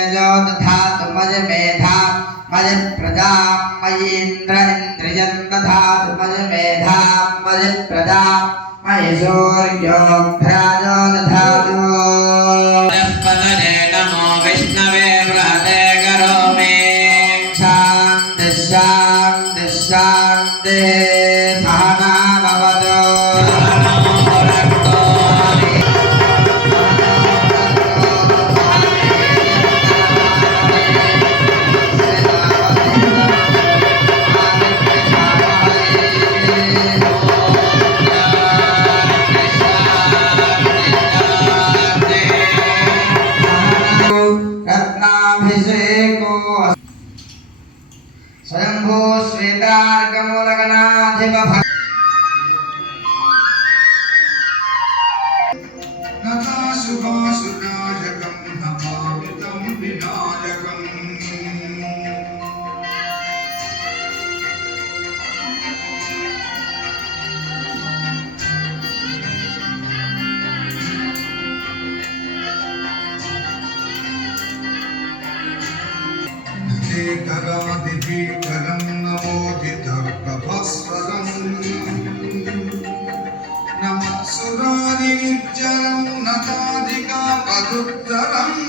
तेजो दधातु मज मेधा मज प्रजा मयीन्द्र इन्द्रियं दधातु मज मेधा मज प्रजा मयि सूर्योऽभ्राजो दधातु नमो विष्णवे बृहते करोमि शान्तिः शान्तिः शान्तिः सहना भवतु स्वयंभू श्वेतार्कमूलगणाधिप नताशुभाशुनाशकं नमामितं विनायकम् करादिभीकरं नमोदितर्कभस्वरं नमः सुरादिनिर्जरं नतादिकापदुत्तरम्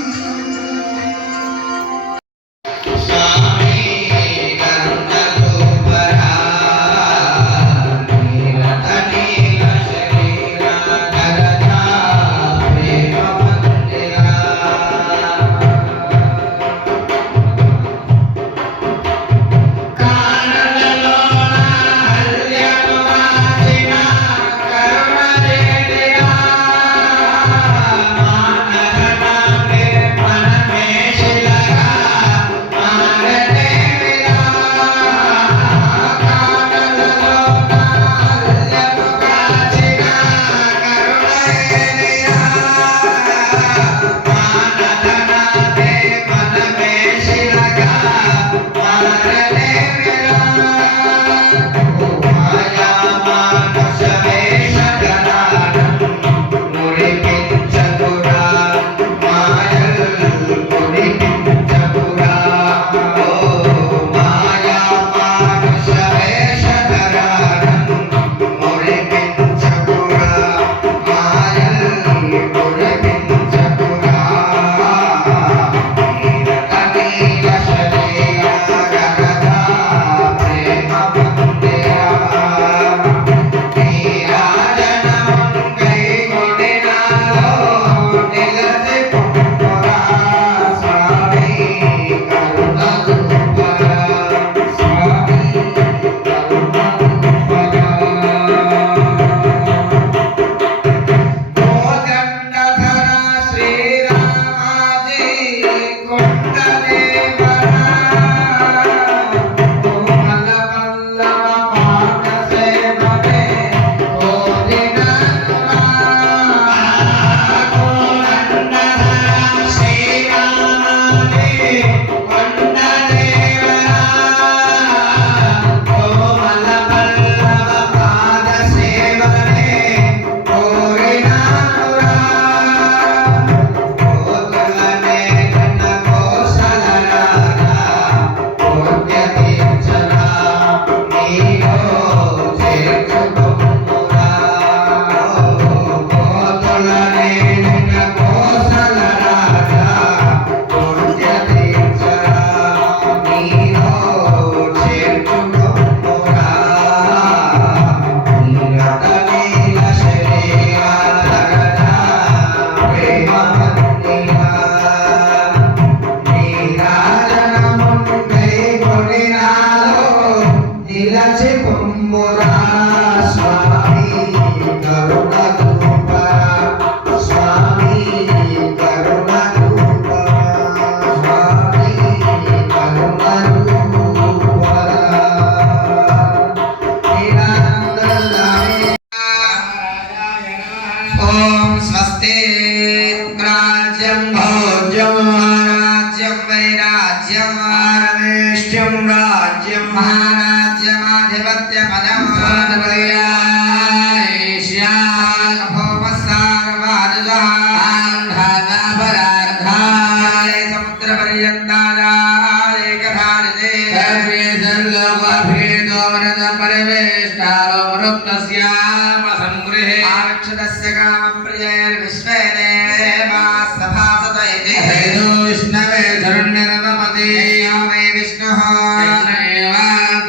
समुद्र वज्रपर्यन्तायादेकधारिते सर्वे सर्वलोकाभितो मनसपरिवेष्टारोमरुक्तस्यामसङ्गृहे आरक्षतस्य कामप्रियैर्विश्वे देवाः सभासत इति हेतो विष्णवे धरुण्यरतपते यो मे विष्णुः कृष्ण एव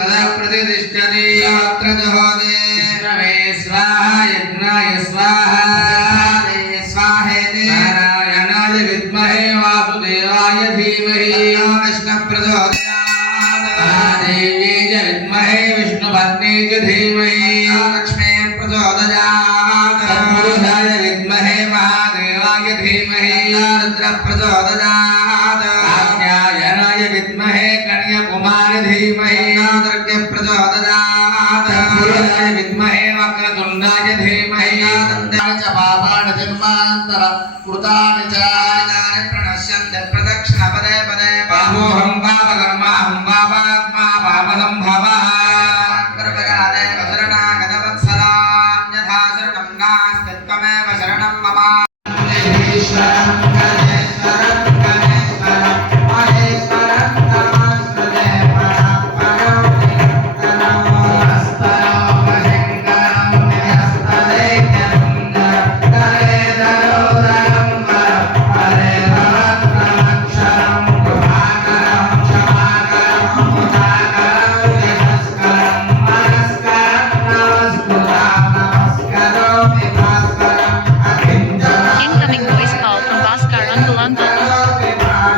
तदा प्रतिष्ठति अत्र जहोदे विष्णवे स्वाहा यज्ञाय स्वाहा स्वाहेति नारायणाय विद्महे वासुदेवाय धीमहि विष्णुप्रचोदयात् महादेव्यै च विद्महे विष्णुपत्न्यै च धीमहि लक्ष्मी प्रचोदयात् तत्पुरुषाय विद्महे महादेवाय धीमहि रुद्रप्रचोदयात् कात्यायनाय विद्महे कन्याकुमारी धीमहि दुर्गे प्रचोदयात् तत्पुरुषाय विद्महे वक्रतुण्डाय धीमहि दन्ताय च पापान् जन्मान्तर कृतानि च प्रणश्यन्ते प्रदक्षिण पदे पदे पापोऽहं पापकर्माहं पापात्मा पापसम्भवः कर्मकाले शरणागतवत्सलान्यथा शरणं नास्ति त्वमेव शरणं मम ईश्वरं गणेश्वरं गणेश्वरं महेश्वरं नमस्ते परं Incoming voice call from Bhaskar Uncle Uncle.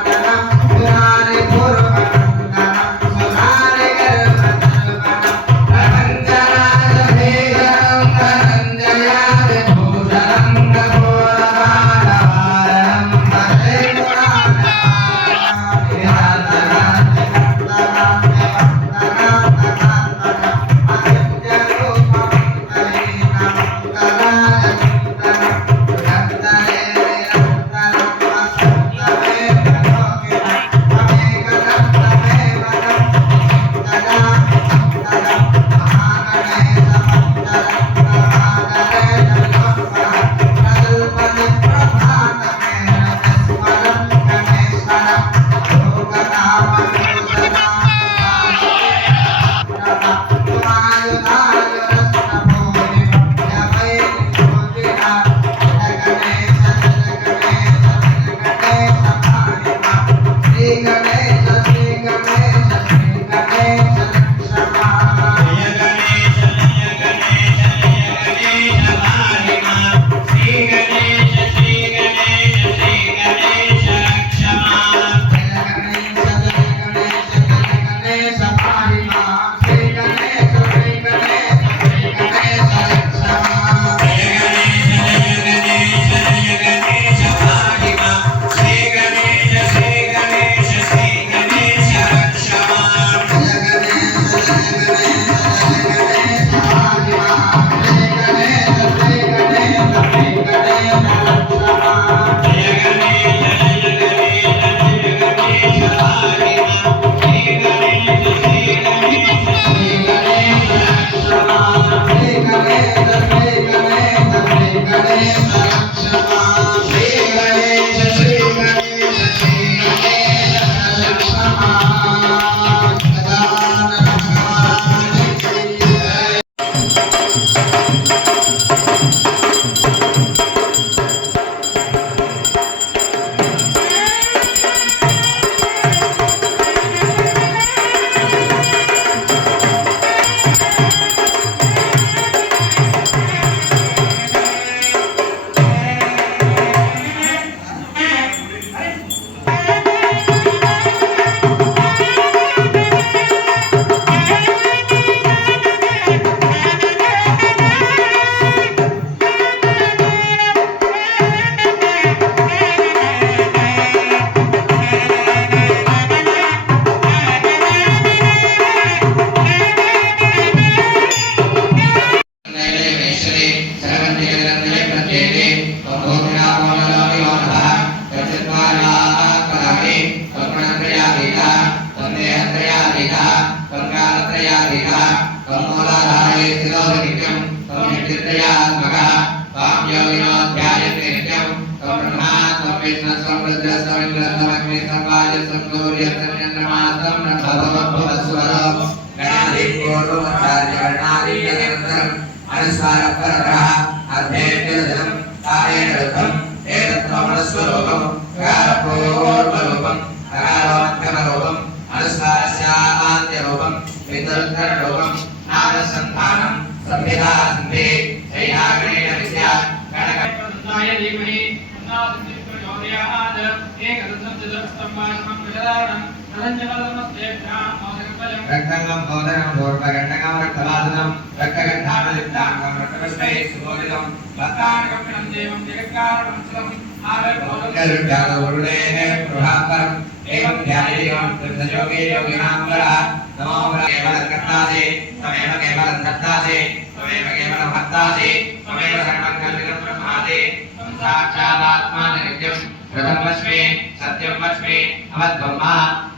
रक्तंगम बोधनम भोर्भगंडंगम रक्तवादनम रक्तगंधानलिप्तांगम रक्तपुष्पै सुबोधितम भक्तानकं देवं जगत्कारणं सुलभं आवेर्भोगरुद्यागवरुणेः प्रभाकरम् एवं ध्यायेयं तृप्तयोगे योगिनां वरः नमो केवलं कर्तासि त्वमेव केवलं धत्तासि त्वमेव केवलं भक्तासि त्वमेव सर्वं कल्पितं ब्रह्मासि त्वं साक्षादात्मानं नित्यं प्रथमस्मि सत्यमस्मि अवद्ब्रह्मा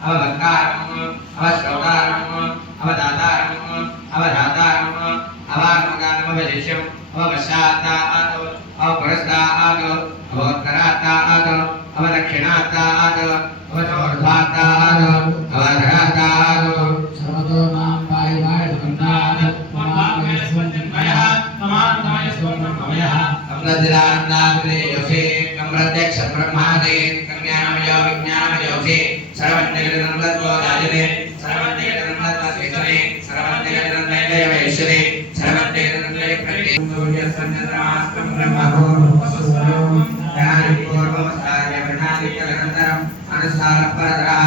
अवभक्तारम् अवश्लोकारम् अवदातारम् अवधातारम् अवागमगानमवशिष्यम् अवपश्चात्तात् अवपुरस्तात् अवोत्तरात्तात् अवदक्षिणात्तात् अवचोर्ध्वात्तात् अवधरात्तात् सर्वतो मां पायिवाय सुगन्धात् ममामय स्वजन्मयः ममामय स्वजन्मयः अमृतदानन्दाग्रे योषे अमृतक्ष ब्रह्मादे कन्यामय विज्ञानयोषे सर्वज्ञगणनन्दत्वदायिने सर्वज्ञगणनन्दत्वशिखरे सर्वज्ञगणनन्दयवैश्वरे सर्वज्ञगणनन्दयप्रत्येकं ब्रह्मभूर्वसुस्वरूपं ज्ञानपूर्वमस्तार्य वर्णादित्यनन्तरम् अनुसारपरतरः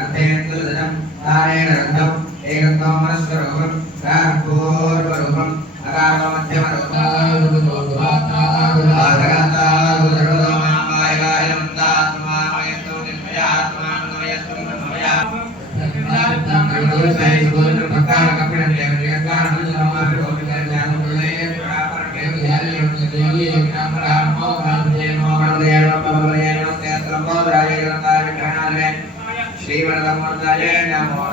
अर्थेन्दुदनं तारेण रन्धम् एकत्वं मनस्वरूपं पूर्वरूपम् श्रीवरदमूर्तये नमो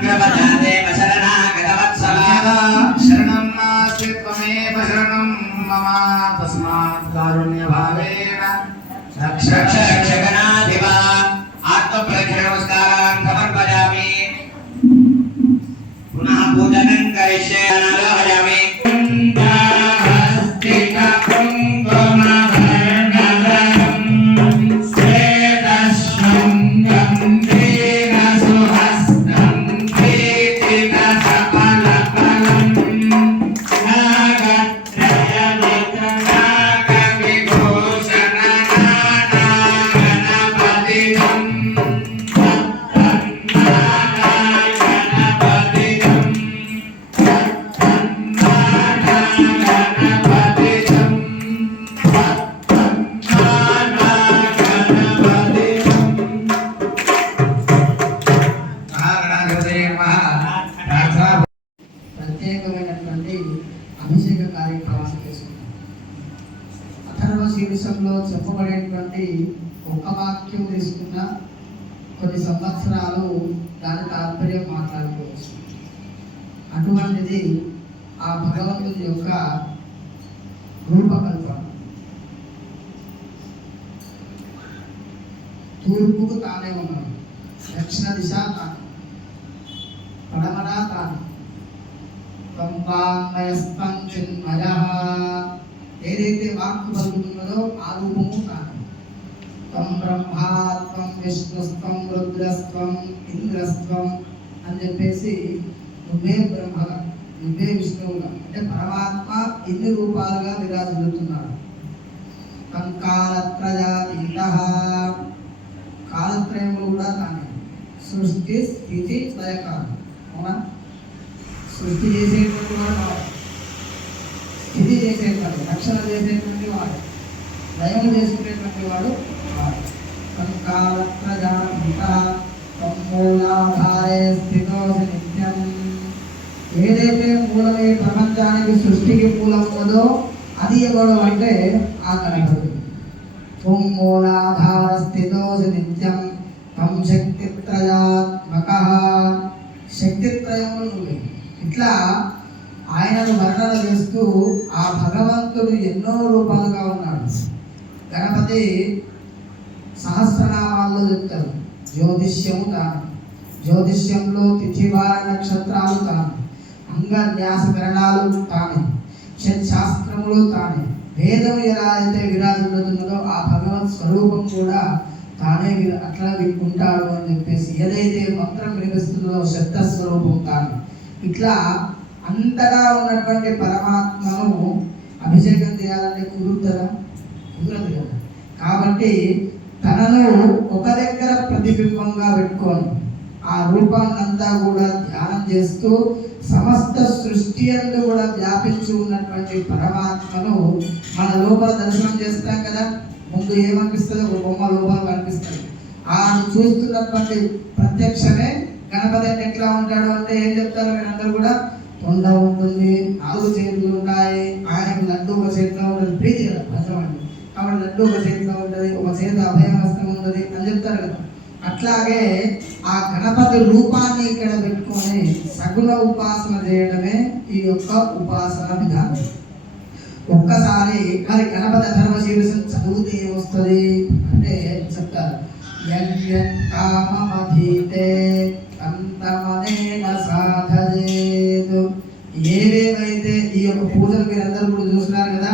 మాగ్రవజాదేవ శరణాగతవత్సలా శరణం నాస్తి త్వమేవ శరణం మమ తస్మాత్ కారుణ్యభావేన రక్ష రక్షగణాధిపా ఆత్మప్రదక్షిణ నమస్కారాన్ సమర్పయామి పునః పూజనం కరిష్యే ఆవాహయామి ప్రత్యేకమైనటువంటి అభిషేక కార్యక్రమాన్ని చేసుకుంటాం. అథర్వ శీర్షంలో చెప్పబడేటువంటి ఒక్క వాక్యం తీసుకున్న కొన్ని సంవత్సరాలు దాని తాత్పర్యం మాట్లాడుకోవచ్చు. అటువంటిది ఆ భగవంతుని యొక్క రూపకల్పన. తూర్పుకు తానే ఉన్నాడు, దక్షిణ దిశ తాను, పడమర తాను, పంపామయస్తం చిన్మయః ఏదైతే వాక్కు పలుకుతున్నదో ఆ రూపము తాను. త్వం బ్రహ్మా త్వం విష్ణుస్త్వం రుద్రస్త్వం ఇంద్రస్త్వం అని చెప్పేసి నువ్వే బ్రహ్మగా నువ్వే విష్ణువుగా అంటే పరమాత్మ ఇన్ని రూపాలుగా విరాజిల్లుతున్నాడు. కాలత్రయాతీతః కాలత్రయములు కూడా తానే. సృష్టి స్థితి లయకాలం. అవునా? సృష్టి చేసేటువంటి వాడు వాడు, స్థితి చేసేటువంటి రక్షణ చేసేటువంటి వాడు, లయం చేసుకునేటువంటి వాడు వాడు. మూలాధారే స్థితోసి నిత్యం ఏదైతే మూలమే ప్రపంచానికి సృష్టికి మూలం ఉన్నదో అది ఎవడు అంటే ఆ గణపతి. త్వం మూలాధార స్థితోసి నిత్యం త్వం శక్తిత్రయాత్మకః శక్తిత్రయములు నువ్వే. ఇట్లా ఆయనను వర్ణన చేస్తూ ఆ భగవంతుడు ఎన్నో రూపాలుగా ఉన్నాడు. గణపతి సహస్రనామాల్లో చెప్తారు. జ్యోతిష్యము తాను, జ్యోతిష్యంలో తిథివార నక్షత్రాలు తాను, అంగన్యాసకరణాలు తానే, శాస్త్రములు తానే, వేదం ఎలా అయితే విరాజిల్లుతున్నదో ఆ భగవత్ స్వరూపం కూడా తానే అట్లా ఉంటాడు అని చెప్పేసి ఏదైతే మంత్రం వినిపిస్తుందో శబ్ద స్వరూపం తాను. ఇట్లా అంతటా ఉన్నటువంటి పరమాత్మను అభిషేకం చేయాలంటే కుదురుతుందా? కుదరదు కదా. కాబట్టి తనను ఒక దగ్గర ప్రతిబింబంగా పెట్టుకొని ఆ రూపాన్నంతా కూడా ధ్యానం చేస్తూ సమస్త సృష్టి అందు కూడా వ్యాపించి ఉన్నటువంటి పరమాత్మను మన లోపల దర్శనం చేస్తాం కదా. ముందు ఏమనిపిస్తుంది? ఒక బొమ్మ లోపల కనిపిస్తుంది. ఆ చూస్తున్నటువంటి ప్రత్యక్షమే గణపతి అంటే ఎట్లా ఉంటాడు అంటే ఏం చెప్తారు మీరందరూ కూడా? తొండ ఉంటుంది, 4 చేతులు ఉంటాయి, ఆయనకు లడ్డు ఒక చేతిలో ఉంటుంది, ప్రీతి కదా భద్రం అండి. కాబట్టి లడ్డు ఒక చేతిలో ఉంటుంది, ఒక చేతి అభయహస్తం ఉంటుంది అని చెప్తారు కదా. అట్లాగే ఆ గణపతి రూపాన్ని ఇక్కడ పెట్టుకొని సగుణ ఉపాసన చేయడమే ఈ యొక్క ఉపాసన విధానం. ఒక్కసారి మరి గణపతి అథర్వ శీర్షం చదివితే ఏమొస్తుంది అంటే చెప్తారు. కామమధీతే అంతమనేన సాధయేతు. ఏవేవైతే ఈ యొక్క పూజలు మీరందరూ కూడా చూస్తున్నారు కదా.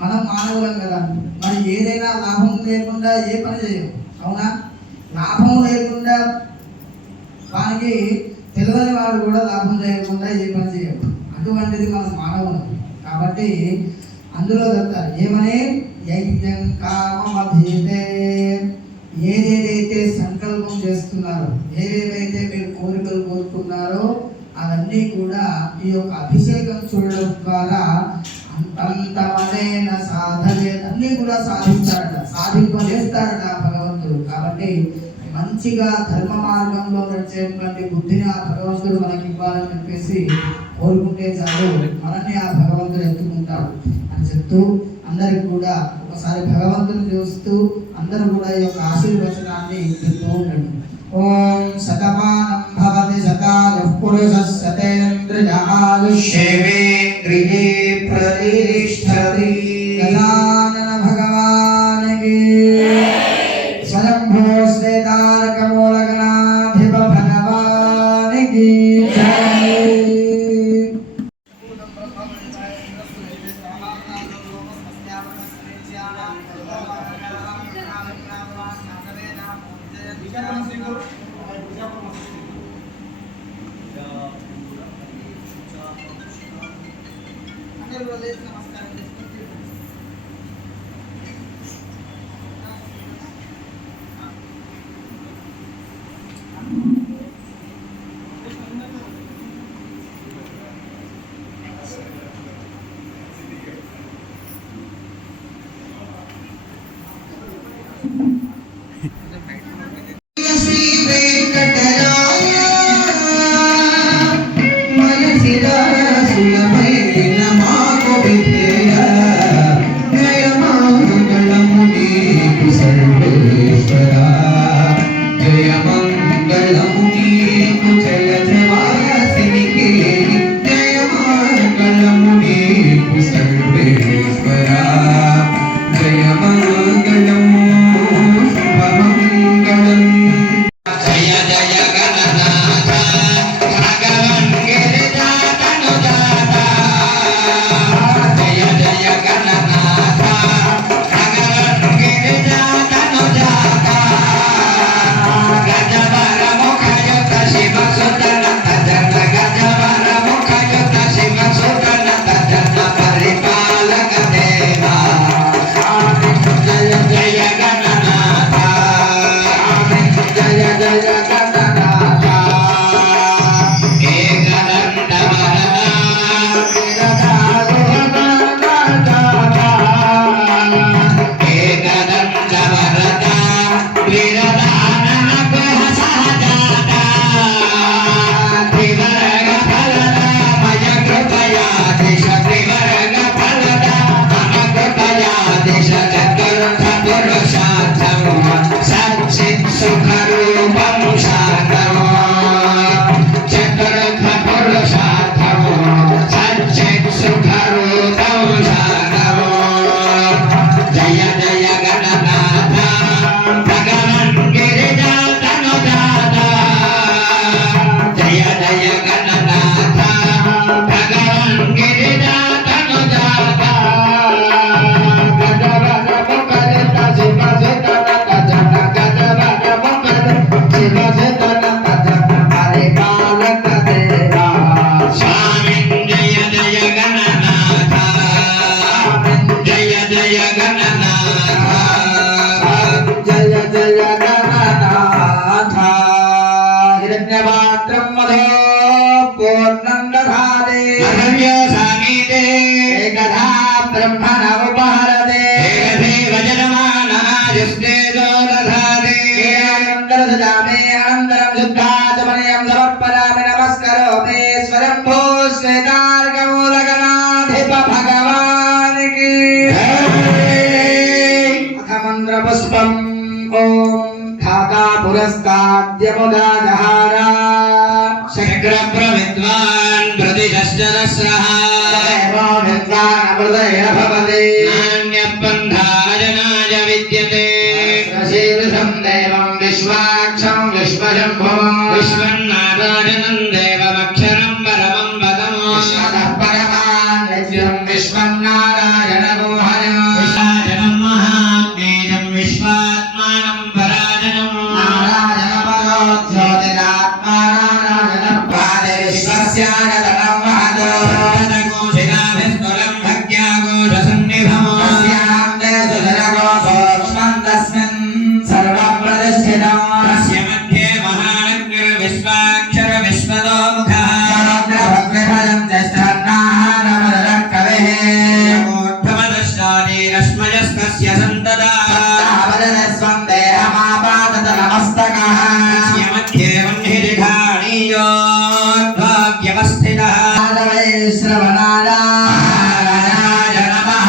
మనం మానవులం కదా, మరి ఏదైనా లాభం లేకుండా ఏ పని చేయం. అవునా? లాభం లేకుండా వానికి తెలియని వాడు కూడా లాభం చేయకుండా ఏ పని చేయం. అటువంటిది మనం మానవులం కాబట్టి అందులో చెప్తారు ఏమని? యజ్ఞం కామమధీతే. ఏదేదైతే సంకల్పం చేస్తున్నారో, ఏవేవైతే మీరు కోరికలు కోరుకున్నారో అవన్నీ కూడా ఈ యొక్క అభిషేకం చూడడం ద్వారా అంతమనేన సాధనే అన్నీ కూడా సాధిస్తాడట, సాధింపజేస్తాడట భగవంతుడు. కాబట్టి మంచిగా ధర్మ మార్గంలో నడిచేటువంటి బుద్ధిని ఆ భగవంతుడు మనకి ఇవ్వాలని చెప్పేసి కోరుకుంటే చాలు, మనల్ని ఆ భగవంతుడు ఎత్తుకుంటాడు అని చెప్తూ అందరికి కూడా ఒకసారి భగవంతుని చూస్తూ అందరూ కూడా ఈ యొక్క ఆశీర్వచనాన్ని వింటూ ఉండండి. ఓం శతమానం భవతి శతాయ शेवे गृहे प्रतिष्ठति गजानन भगवान की स्वयंभू श्वेतार्कमूलगणाधिप भगवान की जय। श्री वेंकटराय मनसिरा सुलभैन माको विधेय जयमङ्गलमुनि सर्वेश्वरा जयमङ्गलमुनि कुचलधवासिनिके जयमङ्गलमुनि सर्वेश्वरा जयमङ्गलं शुभमङ्गलम्। जय जय गणनाथ भगवान् गिरिजातनुजाता जय जय गणनाथ भगवान् गिरिजातनुजाता गजवर मुखयुत शिव सुतन तजन गजवर मुखयुत शिव सुतन तजन परिपालक देवा जय जय गणनाथ जय जय गणनाथ एकदंड वरदा एकदंड वरदा वीरदानन ग्रह सहजाता त्रिवर्ग फलदा मय कृपया दिश त्रिवर्ग फलदा मम कृपया दिश चतुर्थ पुरुषार्थम सच्चित् सुखरूपं शान्तम् चतुर्थ पुरुषार्थम सच्चित् सुखरूपं शान्तम् जय जय गणनाथ भगवान् गिरिजातनुजाता जय जय गणनाथ भगवान् गिरिजातनुजाता गजवर मुखयुत शिव सुतन तजन गजवर मुखयुत शिव सुतन तजन परिपालक देवा स्वामी जय जय गणनाथ जय जय गणनाथ जय जय गणनाथ हिरण्यपात्रं मधो पूर्णं दधाते अरण्य सामीते एकधा ब्रह्मण उपहरते एकदेव जनमानहायुस्ते दधाते अनन्तरसजामे अनन्तरं शुद्धाचमनीयं समर्पयामि नमस्करोमि स्वयंभू श्वेतार्कमूलगणाधिप भगवान् की अथ मन्त्रपुष्पम् ॐ धाता पुरस्ताद्यमुदा जहारा शक्र प्रविद्वान् प्रतिशश्चरस्रः देवो विद्वान् अमृतय भवति नान्यपन्थाजनाय विद्यते शीर्षं देवं विश्वाक्षं विश्वशम्भुवं विश्वन्नारायणं देवमक्षरं परमं पदम् विश्वतः परमान् नित्यं विश्वं नारायणगोहरम् विशाजनं महाज्ञेयं विश्वात्मानं पराजनम् नारायणपरो ज्योतिरात्मा नारायणपादे विश्वस्यागतनं महतो सर्वतकोशिलाभिस्फुरं भक्त्याघोषसन्निभम् तस्यां ते सुधरगो सूक्ष्मं तस्मिन् सर्वप्रतिष्ठितम् तस्य मध्ये महानग्निर्विश्वाक्षर विश्वतोमुखः समग्रभग्निभयं तिष्ठन्नाहारमदरः कविः ऊर्ध्वमदश्चारीरश्मयस्तस्य सन्तता तावदस्वं देहमापादत नमस्तकः तस्य मध्ये वह्निरिधानीयोर्ध्वाव्यवस्थितः श्रवणाय महाराजाय नमः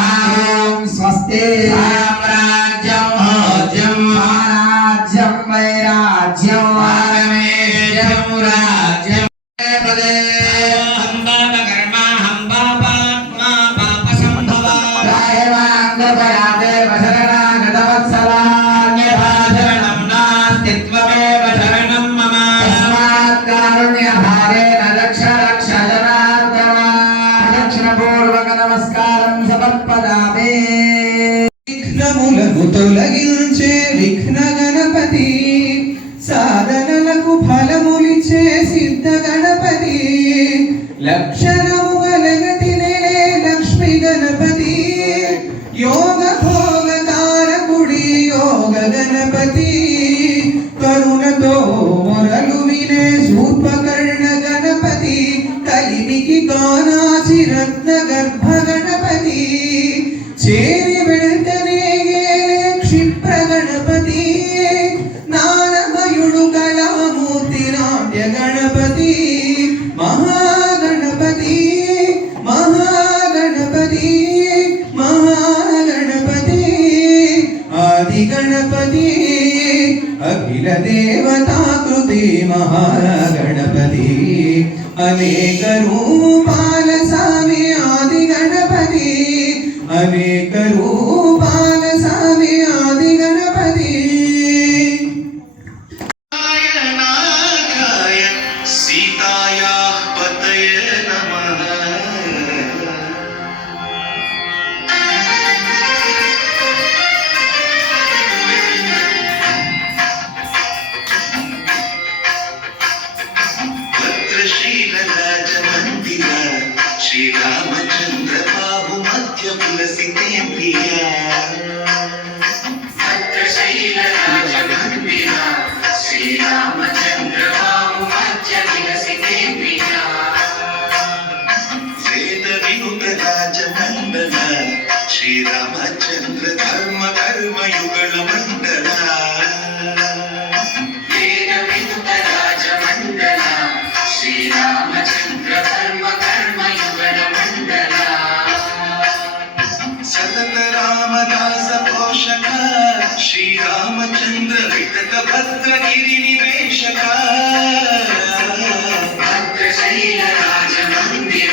ॐ स्वस्ति साम्राज्यं भोज्यं महाराज्यं वैराज्यं आगमेशं राज्यं पदे अम्बाकर्मा ఇచ్చే సిద్ధ గణపతి లక్షణము గలగతినే లక్ష్మి గణపతి యోగ భోగ కారకుడి యోగ గణపతి కరుణతో మొరలు వినే శూర్పకర్ణ గణపతి కలిమికి కానాచి రత్న గర్భ గణపతి చేరి వెంటనే క్షిప్ర గణపతి నారమయుడు కళామూర్తి నాట్య గణపతి మహాగణపతి మహాగణపతి మహాగణపతి ఆది గణపతి అఖిల దేవతాకృతి మహాగణపతి అనేక రూపాల స్వామి ఆది గణపతి అనేక రూపాల స్వామి ఆది గణపతి నాయనాయ సీతాయా పతయ నమః భద్రశీలరాజమందిర శ్రీరామచంద్ర బాహు మధ్య పులసితేంద్రియ భద్రశీలరాజమందిర శ్రీరామచంద్ర బాహు మధ్య పులసితేంద్రియ వేద వినుత రాజమండల శ్రీరామచంద్ర ధర్మ కర్మయుగళ మండల వేద వినుత రాజమండల శ్రీరామచంద్ర ధర్మ కర్మయుగళ మండల సతత రామదాస పోషక శ్రీరామచంద్ర వితత భద్రగిరి నివేశక భద్రశైల రాజమందిర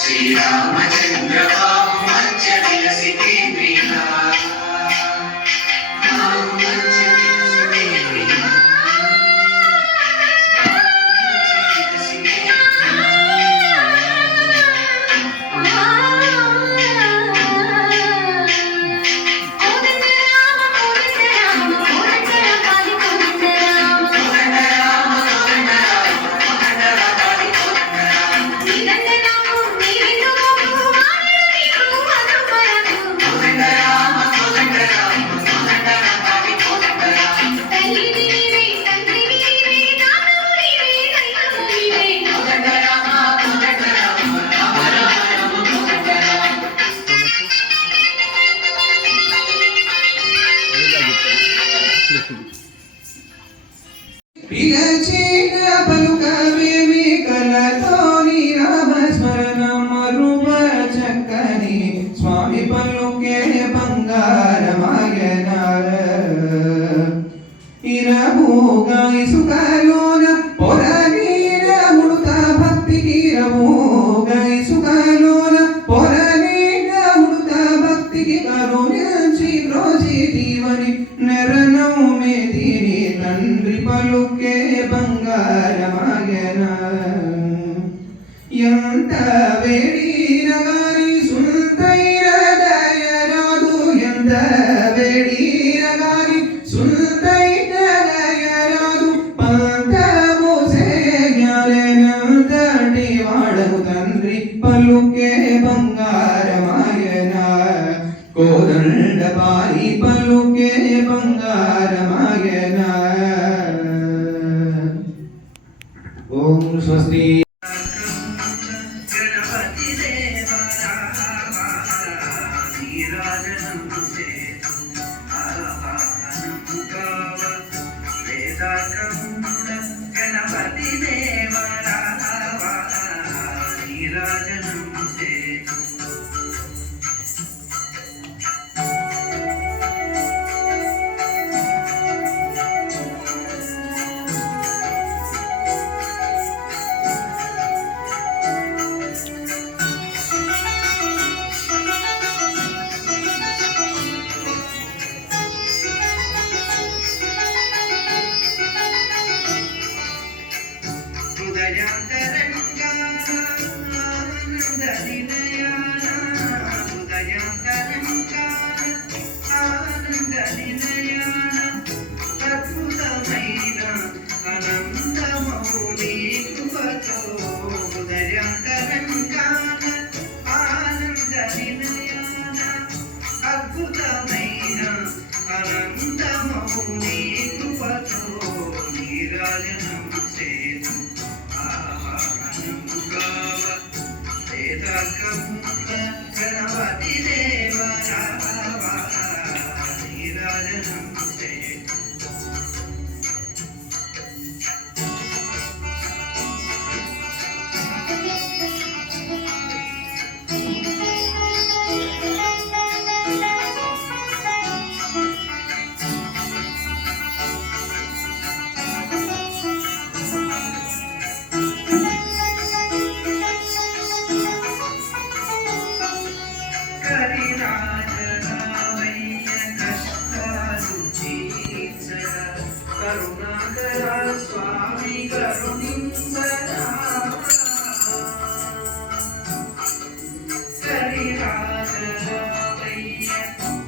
శ్రీరామచంద్ర బాహు మధ్య విలసితేంద్రియ బాహు మధ్య విలసితేంద్రియ పిలచిన పలుకవేమి కలతోని రామస్మరణం మరువ చక్కని స్వామి పలుకే బంగారమాయన ఇరవుగా ఇసుకలోన పొరనీర ఉడుత భక్తికి ఇరవుగా ఇసుకలోన పొరనీర ఉడుత భక్తికి కరుణించి రోజి దీవని నెరనౌ మేదిని తండ్రి పలుకే బంగారమాయన ఎంత వేడిరగాని సుందైర దయరాదు ఎంత వేడిరగాని సుందైర దయరాదు పంతము సేజ్ఞాలెనంతటి వాడను తండ్రి పలుకే బంగారమాయన కోదండ బాయి పలుకే బంగారమాయన ఓం స్వస్తి గణపతి దేవా గణపతి దేవా అనంతమైన అనంతమౌన కృపతో హృదయంతరంగాన ఆనంద నిలయాన అద్భుతమైన అనంతమౌ నీ కృపతో నీరాజనం చేతు ఆహ్వానముగావ వేదకమున గణపతి దేవరావా నీరాజనం చేతు కరిరాజనామయ్య కష్టాలు తీర్చగా కరుణాకర స్వామి కరుణించరా కరిరాజనామయ్య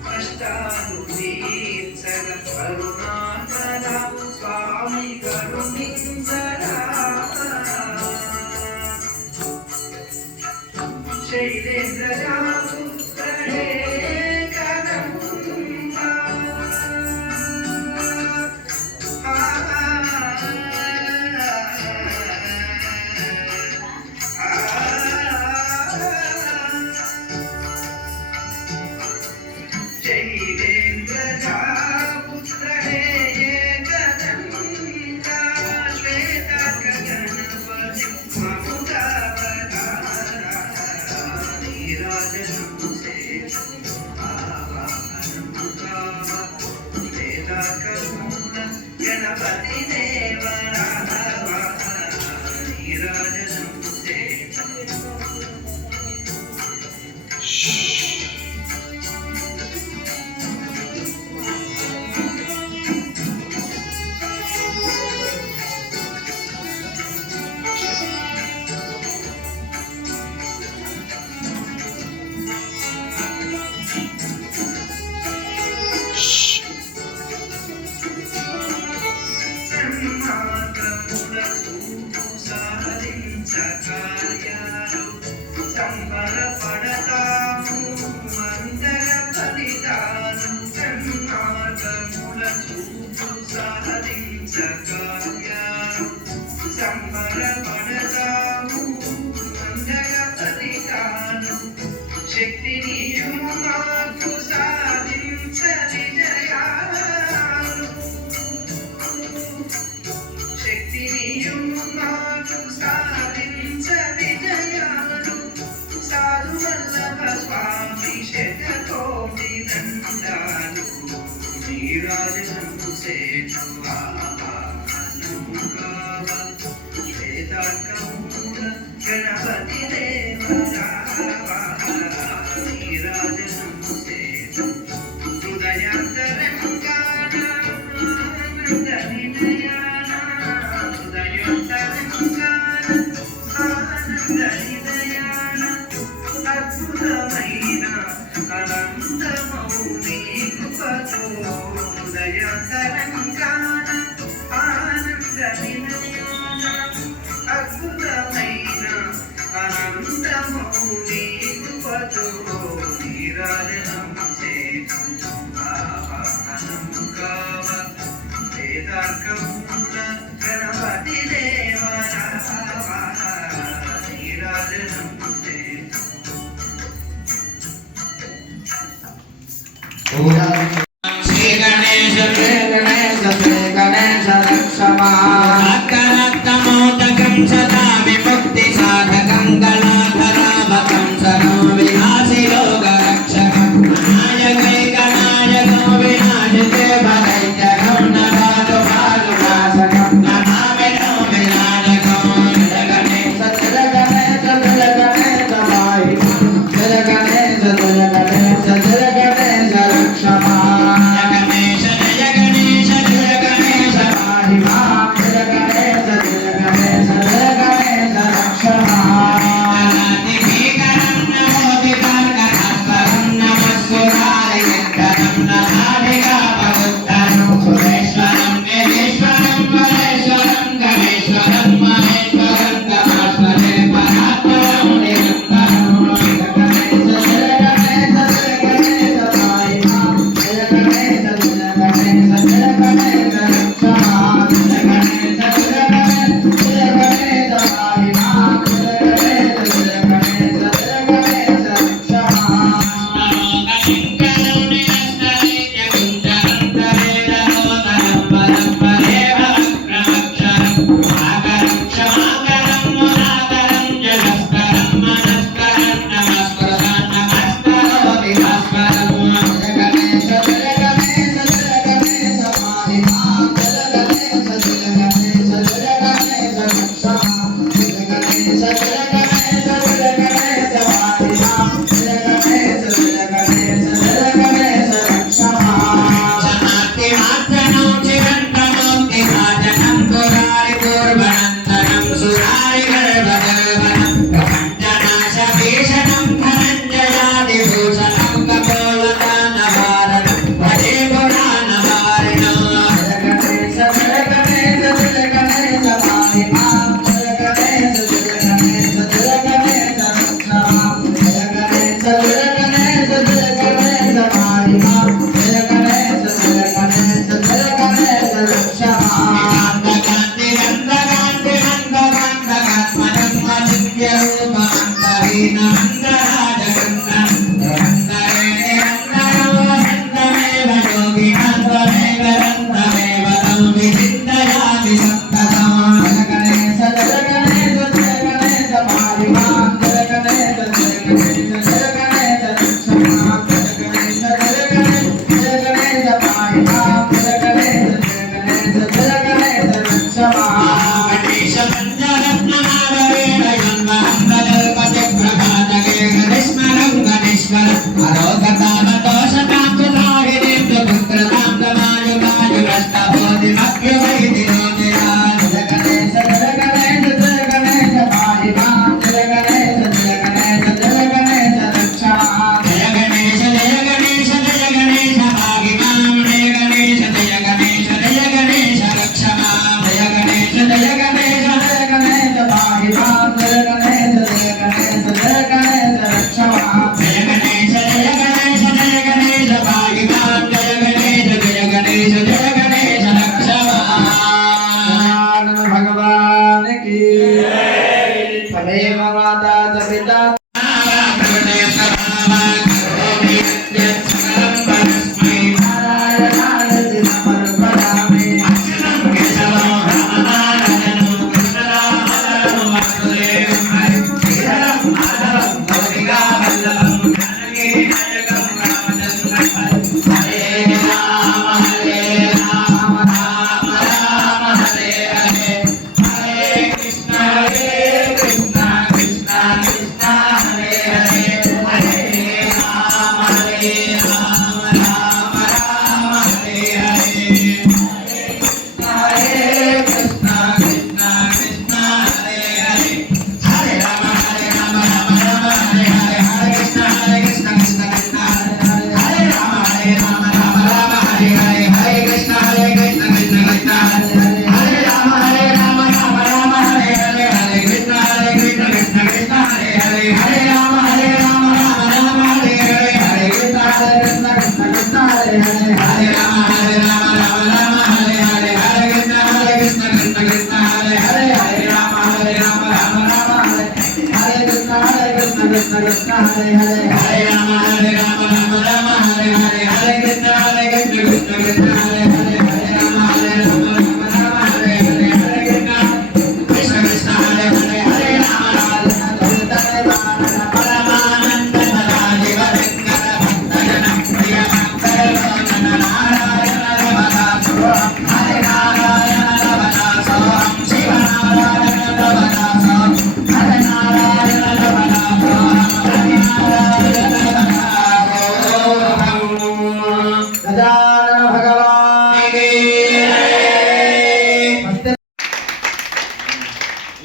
కష్టాలు తీర్చగా కరుణాకర స్వామి కరుణించరా శైలేంద్ర జాసుత్రే కదంబా శైలేంద్ర జాపుత్రే కదంబా శ్వేత గణపతి మముదావతారా నీరాజనం చేతు ఆవాహనముగావ వేదకమున గణపతి దేవరావా నీరాజనం చేతు సన్మార్గములకు సాధించకార్యాలు సంబరపడతాము మందర ఫలితాలు సన్మార్గములకు సాధించకార్యాలు సంబరపడతాము మందర ఫలితాలు శక్తిని మాకు సాధించ విజయాలు శక్తినియు మాకు సాధించ విజయాలు సాధు వల్లభ స్వామి శతకోటి దండాలు నీరాజనం చేతు ఆవాహనముగావ వేదకమున గణపతి దేవరావా నీరాజనం చేతు హృదయాంతరంగాన ఆనంద నిలయాన హృదయాంతరంగాన ఆనంద నిలయాన అద్భుతమైన అనంతమౌ నీ కృపతో హృదయాంతరంగాన ఆనంద నిలయాన అద్భుతమైన అనంతమౌ నీ కృపతో నీరాజనం చేతు ఆవాహనముగావ వేదకమున గణపతి దేవరావా నీరాజనం చేతు శ్రీ గణేశ గణేశ రక్షమా అక్కరత్తమోదకం సదా విముక్తి సాధకం గణాధరావకం సర్వ వినాశి లోక రక్షకం నాయకైకనాయకో వినాశితే భరైత్యకం నరాదు భాగునాశకం నమామినో వినాశకం గణేశ మాయి గణేశ రక్షమా గణేశ జయ గణేశ జయ గణేశ మాహిమా గణేశ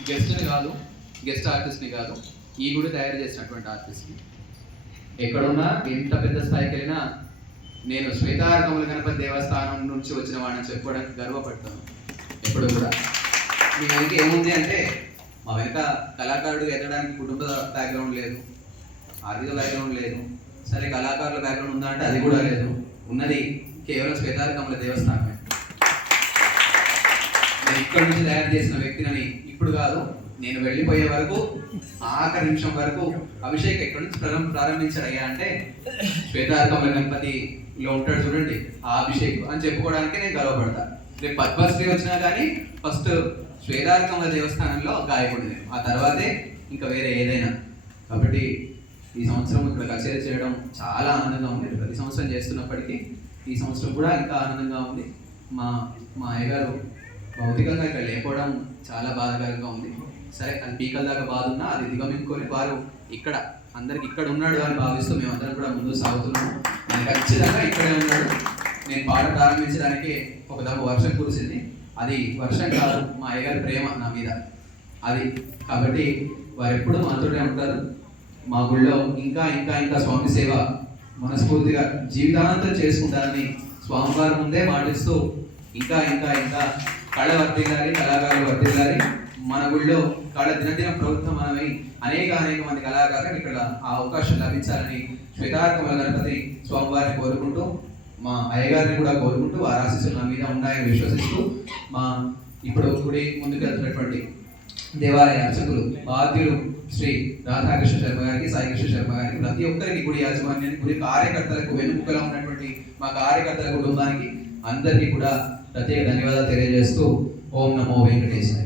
గెస్ట్ని కాదు, గెస్ట్ ఆర్టిస్ట్ని కాదు, ఈ గుడి తయారు చేసినటువంటి ఆర్టిస్ట్ని. ఎక్కడున్నా ఎంత పెద్ద స్థాయికి వెళ్ళినా నేను శ్వేతార్కముల గణపతి దేవస్థానం నుంచి వచ్చిన వాడిని చెప్పుకోవడానికి గర్వపడతాను ఎప్పుడు కూడా. మీ వెనక ఏముంది అంటే, మా వెనక కళాకారుడు ఎదగడానికి కుటుంబ బ్యాక్గ్రౌండ్ లేదు, ఆర్థిక బ్యాక్గ్రౌండ్ లేదు. సరే కళాకారుల బ్యాక్గ్రౌండ్ ఉందా అంటే అది కూడా లేదు. ఉన్నది కేవలం శ్వేతార్కముల దేవస్థానమే. నేను ఇక్కడి నుంచి తయారు చేసిన వ్యక్తిని ఇప్పుడు కాదు, నేను వెళ్ళిపోయే వరకు ఆఖరి నిమిషం వరకు అభిషేక్ ఎక్కడి నుంచి ప్రారంభించాడయ్యా అంటే శ్వేతార్కముల గణపతిలో ఉంటాడు చూడండి, ఆ అభిషేక్ అని చెప్పుకోవడానికి నేను గర్వపడతా. రేపు పద్మశ్రీ వచ్చినా కానీ ఫస్ట్ శ్వేతార్కముల దేవస్థానంలో గాయపడింది, ఆ తర్వాతే ఇంకా వేరే ఏదైనా. కాబట్టి ఈ సంవత్సరం ఇక్కడ కచేరీ చేయడం చాలా ఆనందంగా ఉంది. ప్రతి సంవత్సరం చేస్తున్నప్పటికీ ఈ సంవత్సరం కూడా ఇంకా ఆనందంగా ఉంది. మా అయ్యగారు భౌతికంగా ఇక్కడ లేకపోవడం చాలా బాధాకరంగా ఉంది. సరే, అది పీకల దాకా బాధ ఉన్నా అది దిగమింగుకొని వారు ఇక్కడ అందరికి ఇక్కడ ఉన్నాడు అని భావిస్తూ మేమందరం కూడా ముందుకు సాగుతున్నాము. నేను ఖచ్చితంగా ఇక్కడే ఉన్నాడు. నేను పాట ప్రారంభించడానికి ఒక దమ్ము వర్షం కురిసింది. అది వర్షం కాదు, మా అయ్యగారి ప్రేమ నా మీద అది. కాబట్టి వారు ఎప్పుడూ మాతోనే ఉంటారు. మా గుళ్ళో ఇంకా ఇంకా ఇంకా స్వామి సేవ మనస్ఫూర్తిగా జీవితాంతం చేసుకుంటారని స్వామివారి ముందే మాటిస్తూ ఇంకా ఇంకా ఇంకా కళ వర్తిల్లాలి, కళాకారులు వర్తిల్లాలి. మన గుళ్ళో కళ దినదిన ప్రవృత్తమనమై అనేక మంది కళాకారులకు ఇక్కడ ఆ అవకాశం లభించాలని శ్వేతార్కముల గణపతి స్వామివారిని కోరుకుంటూ, మా అయ్యగారిని కూడా కోరుకుంటూ వారి ఆశీస్సులు నా మీద ఉన్నాయని విశ్వసిస్తూ, మా ఇప్పుడు గుడి ముందుకు వెళ్తున్నటువంటి దేవాలయ అర్చకులు బాధ్యులు శ్రీ రాధాకృష్ణ శర్మ గారికి, సాయికృష్ణ శర్మ గారికి, ప్రతి ఒక్కరికి గుడి యాజమాన్యానికి, గుడి కార్యకర్తలకు, వెనుకలో ఉన్నటువంటి మా కార్యకర్తల కుటుంబానికి అందరికీ కూడా ప్రత్యేక ధన్యవాదాలు తెలియజేస్తూ ఓం నమో వెంకటేశాయ.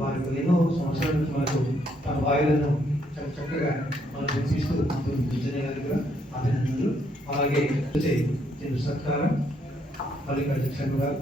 వారికి ఎన్నో సంవత్సరాల నుంచి మనకు తన వాయులను చాలా చక్కగా మనం తీసుకు విజయ గారికి కూడా అభినందనలు. అలాగే చంద్ర సత్కారం మల్లికార్జున శర్మ గారు